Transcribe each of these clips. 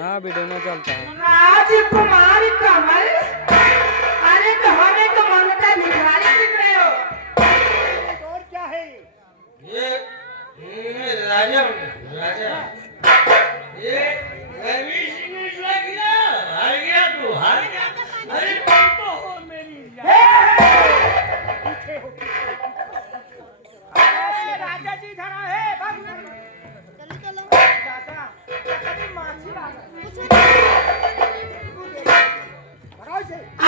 हाँ वीडियो में चलता है। राजकुमार कमल, अरे तो हमें तो ममता भिखारी दिख रहे हो। और क्या है ये राजा राजा ये रवि सिंह ने क्या किया? हार गया तू, हार गया। अरे तुम तो हो मेरी पीछे हो। अरे राजा जी धरा है भाग राजा कभी माछी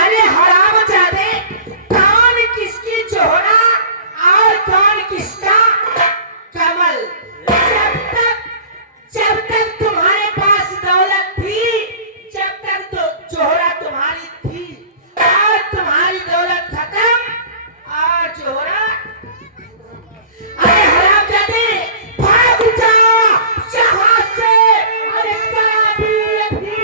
अरे हरामजादे, कौन किसकी जोड़ा और कौन किसका कमल। जब तक तुम्हारे पास दौलत थी, जब तक तो जोड़ा तुम्हारी थी, और तुम्हारी दौलत खत्म और जोड़ा। अरे हरामजादे, भाग जाओ यहाँ से। अरे काबिल भी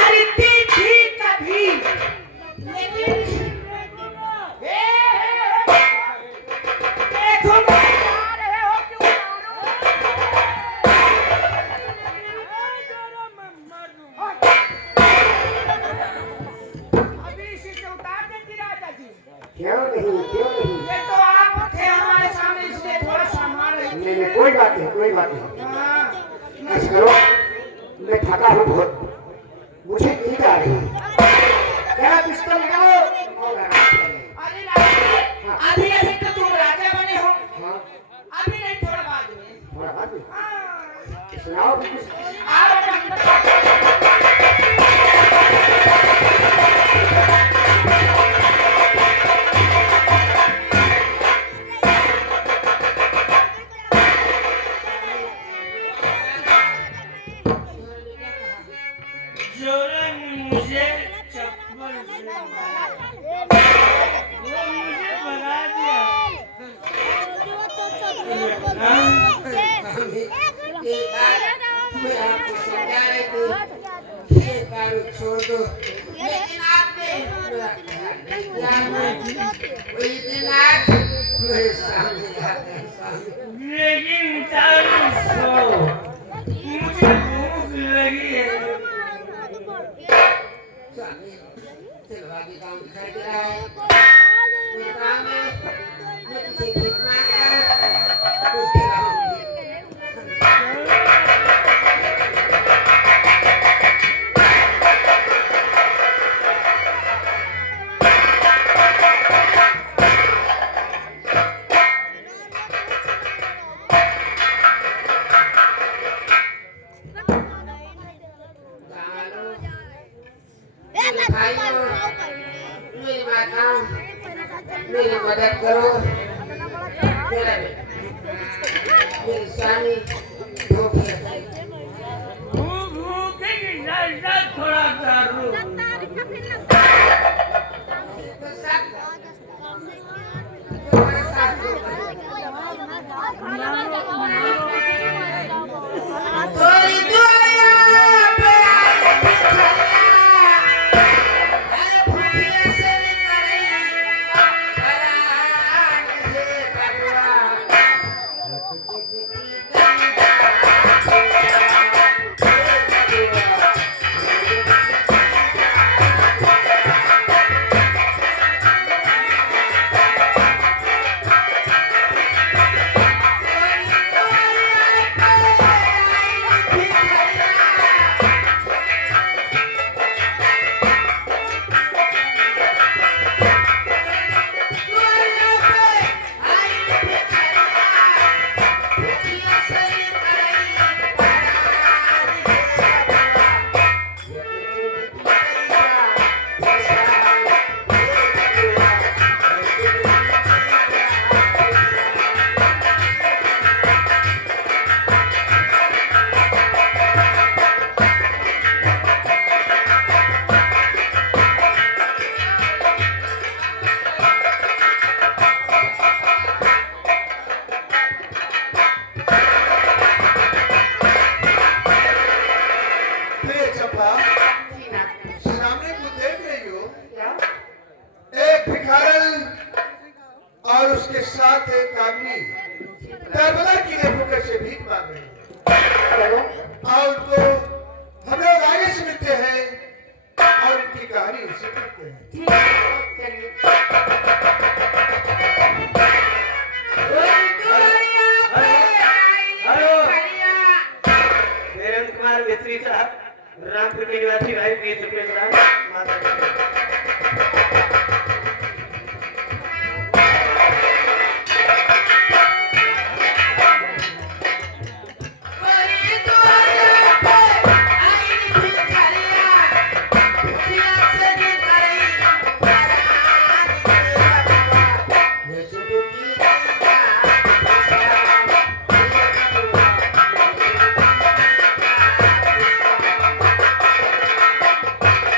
करती थी कभी, लेकिन देखो आ रहे हो क्यों अभी इसी से उतार देती राजा जी। क्यों नहीं क्यों नहीं। ये तो आप थे हमारे सामने, इसलिए थोड़ा संभाल रहे थे। नहीं कोई बात नहीं कोई बात नहीं। हाँ, ऐसा करो, मैं थका हूँ बहुत, मुझे नींद आ रही है। क्या पिस्तौल निकालो। अरे राजा, अभी अभी तो तुम राजा बने हो, हाँ अभी नहीं, थोड़ा बाद में। थोड़ा बात नहीं। हाँ, सुनाओ भी कुछ। आ राजा। जोरा ने मुझे चप्पल से मारा। वो मुझे भगा दिया। मैं आपको समझा रही थी, ये दारू छोड़ दो, लेकिन आपने मेरा ख्याल नहीं किया। वही दिन आज मेरे सामने आ गए सामने। लेकिन चालू सो, मुझे भूख लगी है। चलवा के काम दिखाई दे रहा है। कोई काम है, मैं तुझे कितना कर उसके रहूंगी। मेरी माताओं, मेरी मदद करो। तेरा भी मेरी स्वामी भूखी है भूखे की ना थोड़ा दारू तो सब तुम्हारे साथ थोड़ी दुआया पे आई भिखारिया अरे भूखिया से भी करेगी पराग से करुआ हे चंपा, सामने को देख रही हो? एक भिखारन और उसके साथ एक आदमी दरबदर की भूखे से भीख मांग रहे हैं। और तो हम लोग आगे से मिलते हैं और इनकी कहानी सुनते हैं। वीरेंद्र कुमार मिस्त्री साहब रामपुर के निवासी भाई वीर सुप्रीम साहब माता Thank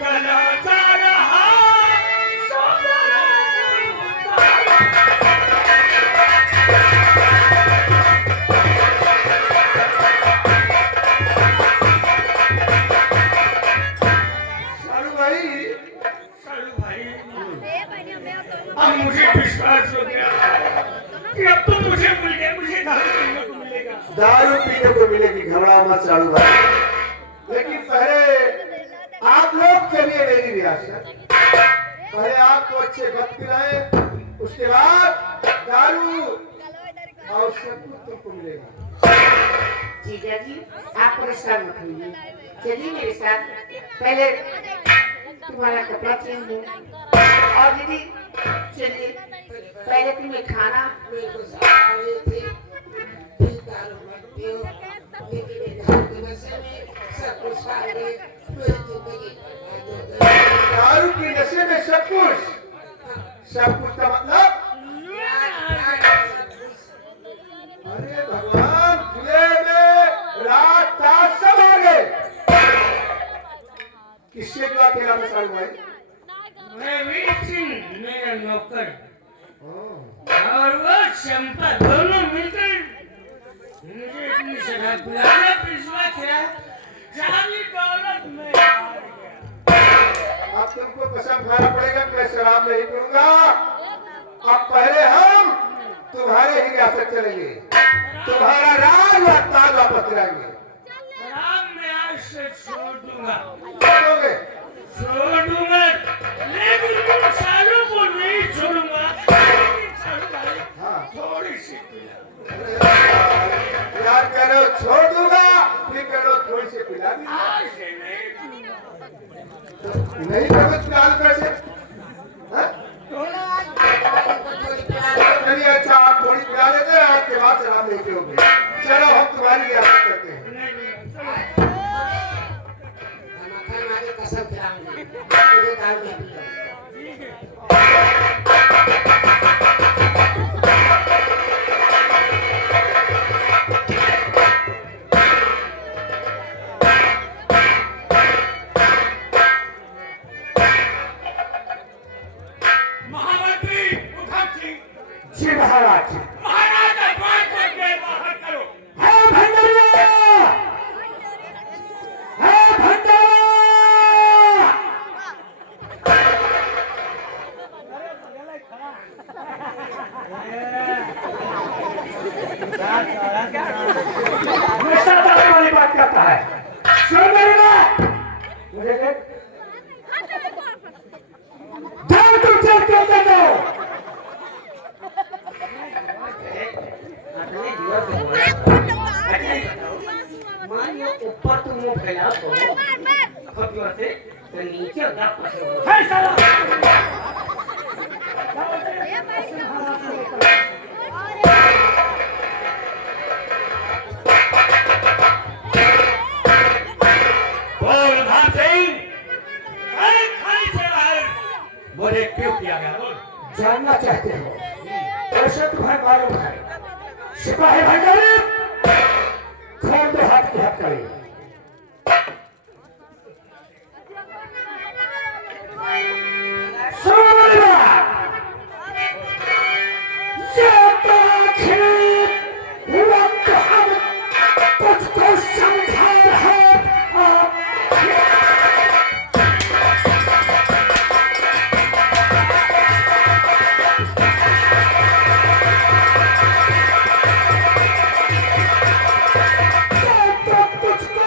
गला जा रहा सालू भाई, सालू भाई, अब मुझे विश्वास हो गया कि अब तो मुझे मिल गया, मुझे दारू पीने को मिलेगा। दारू पीने को मिलेगी, घबराओ मत सालू भाई। लेकिन पहले आप लोग चलिए मेरी रियासत, पहले आपको अच्छे वक्त पिलाए, उसके बाद दारू और सब कुछ तुमको मिलेगा। जीजा जी आप परेशान मत होइए, चलिए मेरे साथ। पहले तुम्हारा कपड़ा चेंज हो, और दीदी चलिए पहले तुम्हें खाना मेरे को सारे थे, फिर दारू मत पियो, लेकिन दारू के नशे में सब कुछ खा गए, मेरी जिंदगी बर्बाद हो गई। दारू की नशे में सब कुछ का मतलब? अरे भगवान, खुले में रात रात सब आ गए। किससे जो अकेला में सालू भाई? रवि सिंह मेरा नौकर और वो चंपा दोनों मिलकर मुझे अपनी शराब पिलाने पिछवा किया, सारी दौलत में हार गया। अब तुमको कसम खाना पड़ेगा कि मैं शराब नहीं पीऊंगा। अब पहले हम तुम्हारे ही रियासत चलेंगे, तुम्हारा राज और ताज वापस दिलाएंगे। शराब मैं आज से छोड़ दूंगा, छोड़ोगे? लेकिन तुम सालों को नहीं छोड़ूंगा। लेकिन सालू भाई, हाँ। थोड़ी सी पिला। अरे यार कह रहे हो छोड़ दूंगा, फिर कह रहे हो थोड़ी सी पिला दी। आज से नहीं पीऊंगा। नहीं करोगे तो डाल कैसे? हाँ? चलिए अच्छा, आप थोड़ी पिला देते हैं, आपके बाद शराब नहीं पियोगे। चलो हम तुम्हारी रियासत करते हैं। कसम खिलाऊंगी, मुझे दारू नहीं पियो। महामंत्री उधम सिंह, जी महाराज। महाराज अखबार को के बाहर करो। है भंडारा, है भंडारा। हमेशा बात वाली बात करता है। सुन मेरी बात, मुझे देख, जाओ तुम चल के अंदर जाओ। अपने जीवन से बोला। अच्छा ये बताओ, मान लो ऊपर तुम मुंह फैला तो फतवा से तो नीचे अगर फंसे हो। है साला। बोल उधम सिंह, अरे खाली से बाहर बोले क्यों किया गया? बोल। जानना चाहते हो? वैसे तुम्हें मालूम है, सिपाही भंडारी खोल दो हाथ की हथकड़ी। सुनो मेरी बात, ये तो आखिरी वक्त हम तुझको समझा रहे हैं। तुझको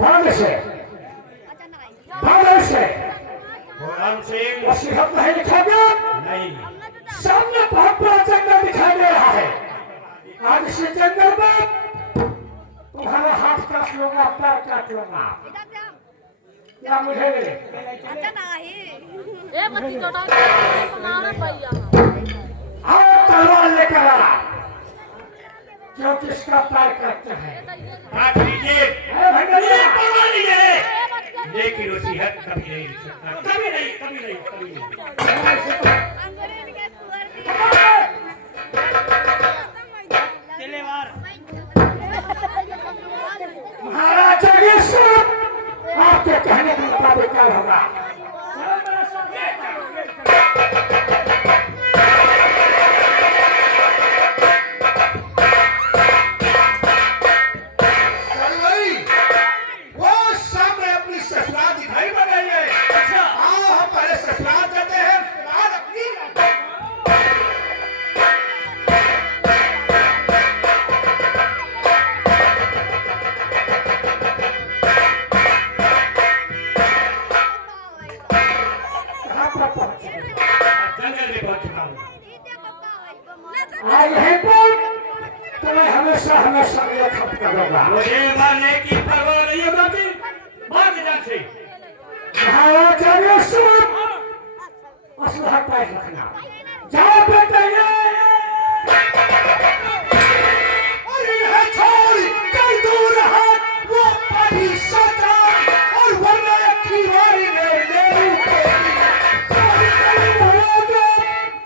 भाग से भाग से राम सिंह वसीयत नहीं लिखा गया। नहीं, सामने बहुत बड़ा जंगल दिखाई दे रहा है। आज इस जंगल में तुम्हारा हाथ काट लूंगा, पैर काट लूंगा, या मुझे मिले। आओ तलवार लेकर आ, जो किसका पैर काटते हैं काट लीजिए, करवा लीजिए, लेकिन वसीयत कभी नहीं लिख सकता, कभी नहीं, कभी नहीं, कभी नहीं। महाराज जगेश्वर, आपके कहने के मुताबिक क्या होगा? चल भाई, वो सामने अपनी ससुराल दिखाई पड़ रही है। अच्छा, आओ हम पहले ससुराल जाते हैं, उसके बाद अपनी कहाँ पर पहुंचे? जंगल में पहुंच चुका हूँ। आज यहीं पर तुम्हें हमेशा हमेशा ये खत्म करूंगा। मुझे मारने की परवाह नहीं है बाकी, मार दे जान से। महाराज जगेश्वर, असलहा पैर रखना, जाओ बेटे। अरे है छोड़, कई दूर है वो पानी सटा और वरना दीवारी में ले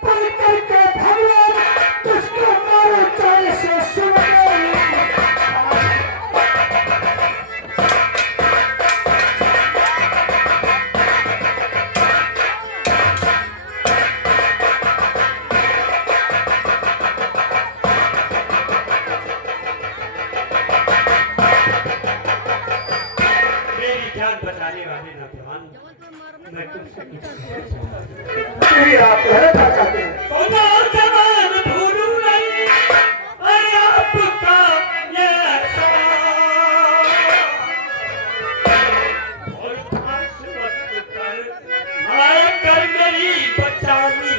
पल करके भगवान तुझको मारो चाहे से सुन गई। मेरी जान बचाने वाले नौजवान, मैं तुमसे कुछ तेरी आप रहना चाहते हैं। तो नौजवान भूलूं नहीं, अरे आपका ये एहसान। और खास वक्त पर आए कर मेरी बचानी।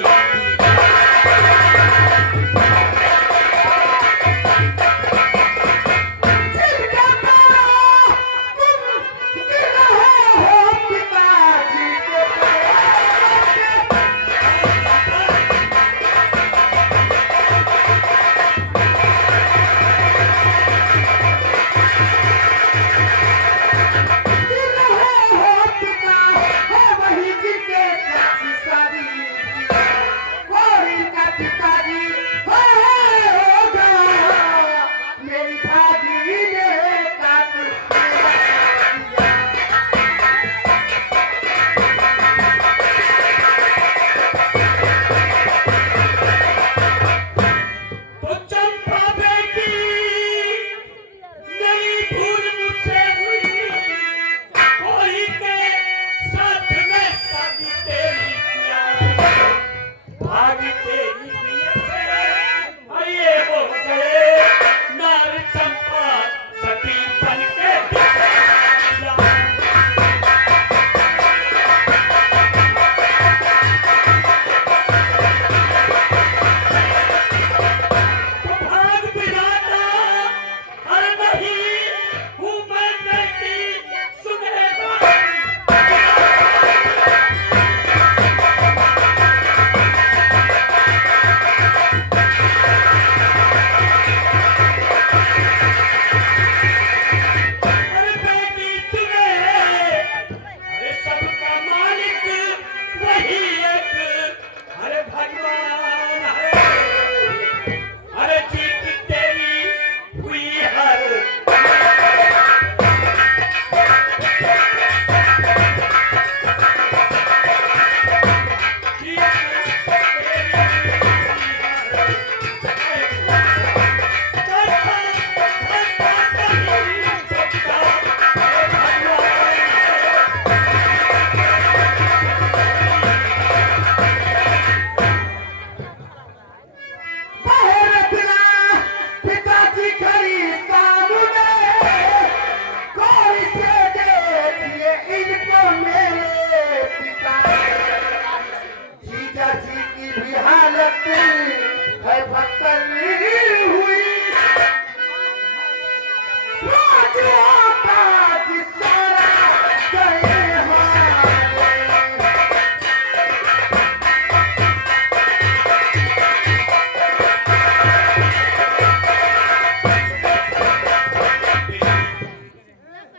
तो चंपा बेटी, मेरी भूल मुझसे हुई।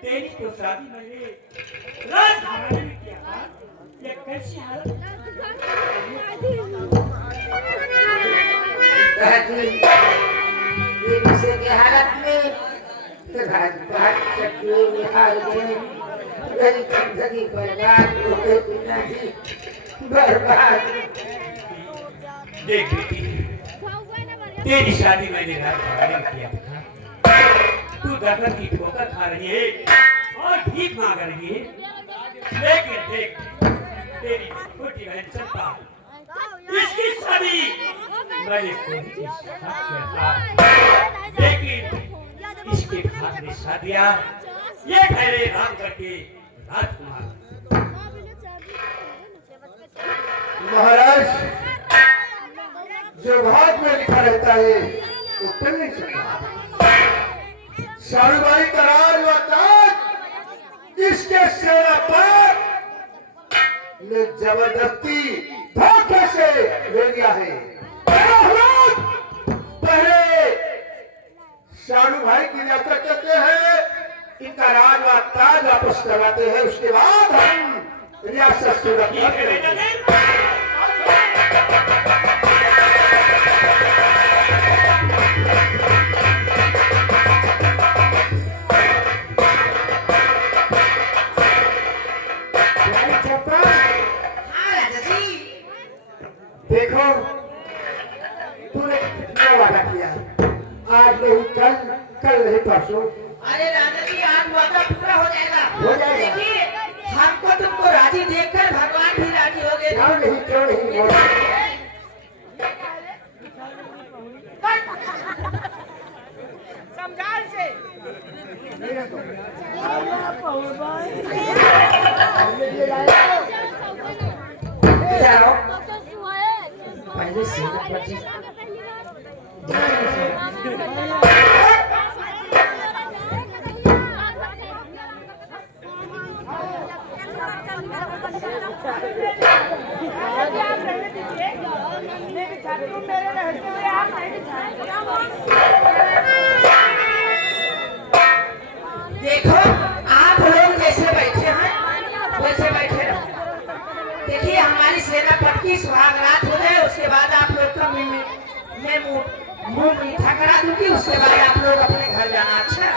तेरी तो शादी मैंने राजघराने में किया था। ये कैसी हालत ये दूसरे के हालत में तो भाग चक्के निकाल गए मेरी जिंदगी बर्बाद हो गई पिताजी बर्बाद। देख बेटी, तेरी शादी मैंने राजघराने में किया था। तू दरबार की ठोकर खा रही है और भीख मांग रही है, लेकिन देख तेरी छोटी बहन चंपा, इसकी शादी मैंने कोई के साथ किया था, लेकिन इसके भाग में शादियां ये ठहरे राम करके राजकुमार। महाराज, जो भाग में लिखा रहता है वो कर नहीं सकता। शाहरुबाई का राज व ताज इसके सेना पर ने जबरदस्ती धोखे से ले लिया है। पहले शाहरुख भाई की यात्रा करते हैं, इनका राज व ताज वापस करवाते हैं, उसके बाद हम रियासत सुरक्षा करेंगे। देखो, तूने कितना वादा किया, आज नहीं कल, कल नहीं परसों। अरे राजा जी आज वादा पूरा हो जाएगा। हो जाएगा। देखिए हमको तुमको राजी देखकर भगवान भी राजी हो गए। क्यों नहीं हो समझाल से जाओ पहले सीधा बच्चे आप रहने दीजिए, मेरे छात्र मेरे रहते हुए आप नहीं देखो आप लोग जैसे बैठे हैं वैसे बैठे रहो। देखिए हमारी सेना पटकी सुहाग रात हो जाए, उसके बाद आप लोग का मैं मुंह मीठा करा दूंगी, उसके बाद आप लोग अपने घर जाना। अच्छा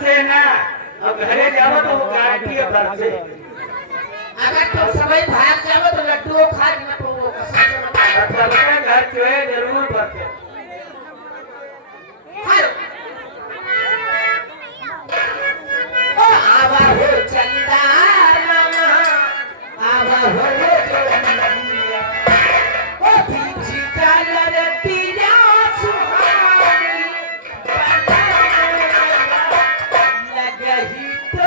से ना, अब घरे जाओ तो गारंटी है घर से। अगर तुम सभी भाग जाओ तो लड्डू खा न पाओ सबका घर जो है जरूर बरसे। आवा हो चंदा मामा, आवा हो चंदा, ओ पीछे डालर पीला सुहानी, लगही तो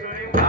सोने